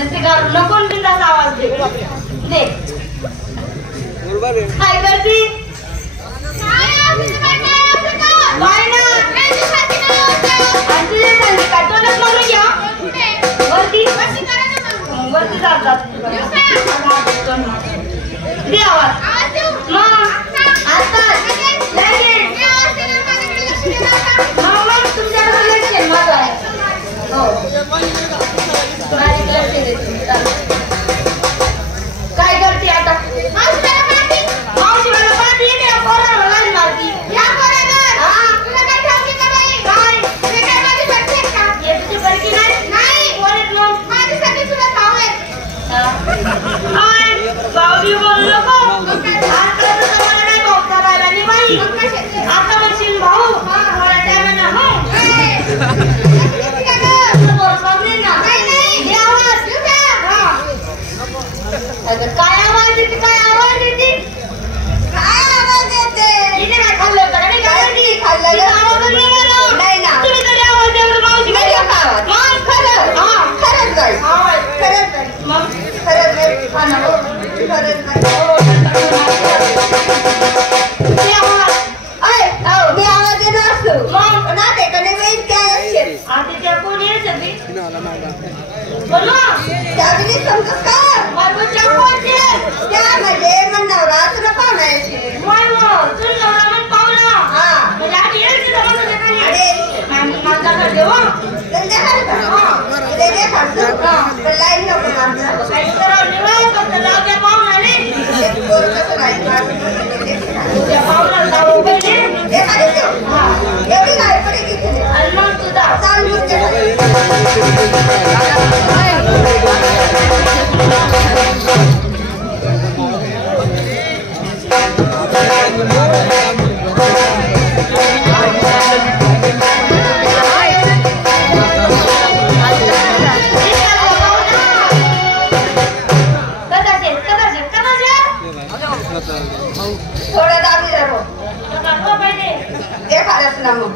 नको बिंदास आवाज दे दे काय करती काय ना वरती जातात दे आवाज काय करते आता मावशी मला पाठी येते पोराला लाईन मारती या पोरावर तुला काय ठाऊकी का बाई काय ते काय माझी बघते का ये तुझी बरकी नाही बोलत मग माझ्यासाठी तुला खाऊ आहे काय बावडी बोल नको आता तर मला नाही भाऊ करायला नाही बाई आता म्हणशील भाऊ थोडा टाइम ना काय आवाज येते काय आवाज येते तिने काय खाल्लं होतं नाही खाल्लं नाही ना तुम्ही तरी आवाज द्या मावशी खरंच नाही खरंच नाही मग खरंच नाही खरंच नाही आवाज येणार असतो मग नाते कडे वेळ काय असते आता त्या कोणी येतं बोला त्यावेळी समजत का बाबूच्या कोणते त्यामध्ये मन नवरा तुला पाहुण्याची होय हो तुला नवरा मन पाहुणा हा म्हणजे आधी येईल तुला म्हणून काय अरे माझा घर देऊ संध्याकाळी दे खर्च पण लाईन नको आमचा काय करावं निवड फक्त जाऊ त्या पाहुण्याने एक पोर कसं राहील त्या पाहुण्याला जाऊ पहिले हे खायचं हा एवढी काय पडे की आणि मग तुझा चाल मुद्दे थोड़ा दाबी रहो देखा रखना मग